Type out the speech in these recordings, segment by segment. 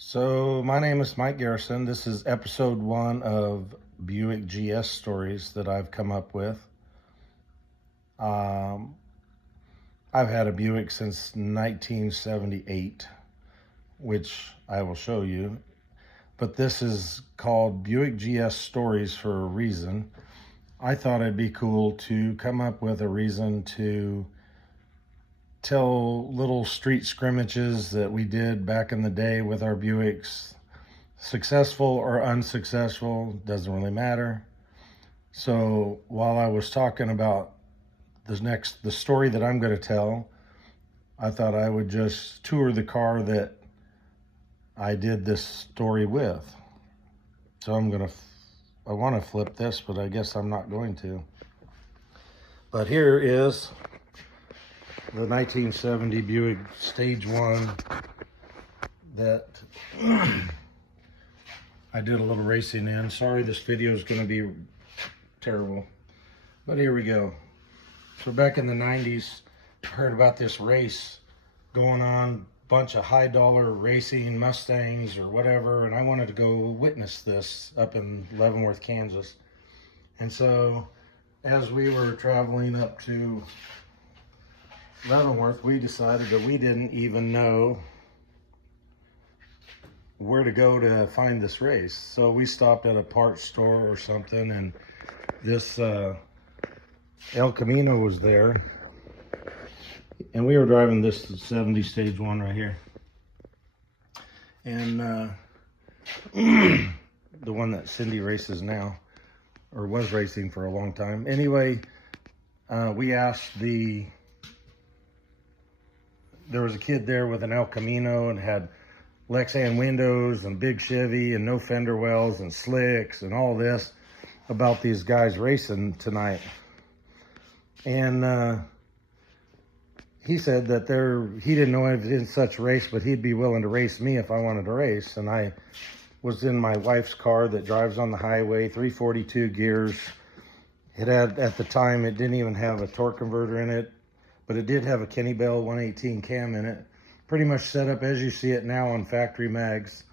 So my name is Mike Garrison. This is episode 1 of Buick GS stories that I've come up with. I've had a Buick since 1978, which I will show you. But this is called Buick GS stories for a reason. I thought it'd be cool to come up with a reason to tell little street scrimmages that we did back in the day with our Buicks. Successful or unsuccessful, doesn't really matter. So while I was talking about the story that I'm going to tell, I thought I would just tour the car that I did this story with. So I want to flip this, but I guess I'm not going to. But here is the 1970 Buick Stage 1 that I did a little racing in. Sorry, this video is going to be terrible, but here we go. So back in the 90s, I heard about this race going on, bunch of high dollar racing Mustangs or whatever, and I wanted to go witness this up in Leavenworth, Kansas. And so as we were traveling up to Leavenworth, we decided that we didn't even know where to go to find this race. So we stopped at a parts store or something, and this El Camino was there, and we were driving this 70 Stage 1 right here, and the one that Cindy races now, or was racing for a long time. Anyway, we asked there was a kid there with an El Camino and had Lexan windows and big Chevy and no fender wells and slicks and all this about these guys racing tonight. And he said that he didn't know if in such race, but he'd be willing to race me if I wanted to race. And I was in my wife's car that drives on the highway, 342 gears. It had, at the time, it didn't even have a torque converter in it, but it did have a Kenny Bell 118 cam in it. Pretty much set up as you see it now on factory mags.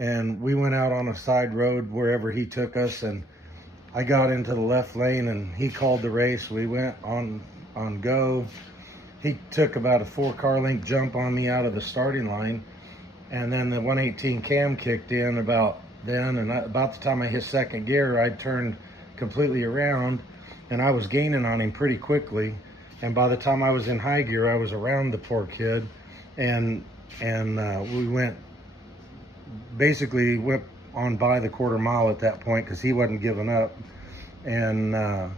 And we went out on a side road wherever he took us, and I got into the left lane and he called the race. We went on go. He took about a 4-car length jump on me out of the starting line, and then the 118 cam kicked in about then, and about the time I hit second gear, I turned completely around and I was gaining on him pretty quickly. And by the time I was in high gear, I was around the poor kid, and we basically went on by the quarter mile at that point because he wasn't giving up. And I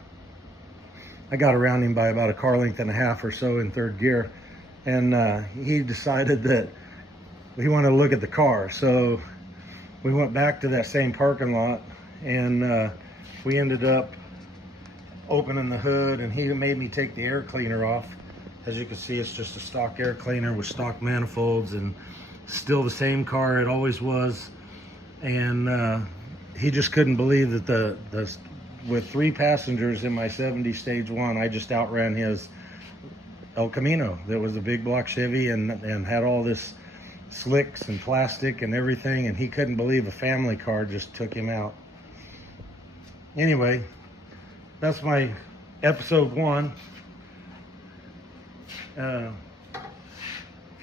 got around him by about a car length and a half or so in third gear, and he decided that he wanted to look at the car. So we went back to that same parking lot, and we ended up opening the hood, and he made me take the air cleaner off. As you can see, it's just a stock air cleaner with stock manifolds, and still the same car it always was. And he just couldn't believe that with 3 passengers in my 70 Stage 1, I just outran his El Camino. That was a big block Chevy and had all this slicks and plastic and everything, and he couldn't believe a family car just took him out. Anyway, that's my episode 1. If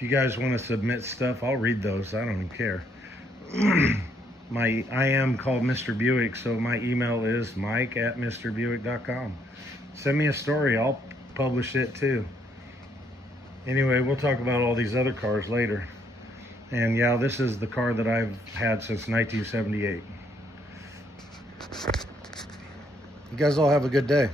you guys want to submit stuff, I'll read those. I don't even care. I am called Mr. Buick, so my email is mike@mrbuick.com. Send me a story. I'll publish it too. Anyway, we'll talk about all these other cars later. And yeah, this is the car that I've had since 1978. You guys all have a good day.